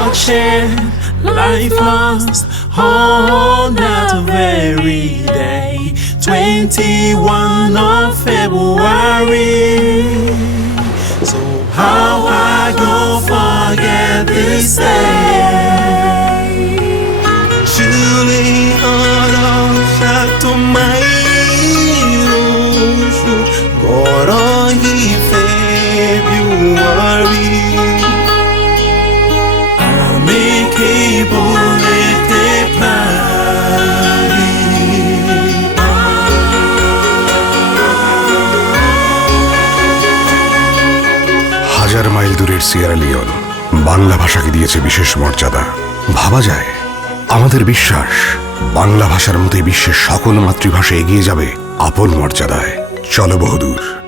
bloodshed, life lost on that very day, 21 of February. So how I go forget this day? Surely all of Chateau Maïro, Gorohi February. হাজার মাইল দূরের Sierra Leone Bangla ভাষাকে দিয়েছে বিশেষ মর্যাদা। ভাবা যায়, আমাদের বিশ্বাস বাংলা ভাষার মতোই বিশ্বের সকল মাতৃভাষা এগিয়ে যাবে আপন মর্যাদায়। চলো বহুদূর।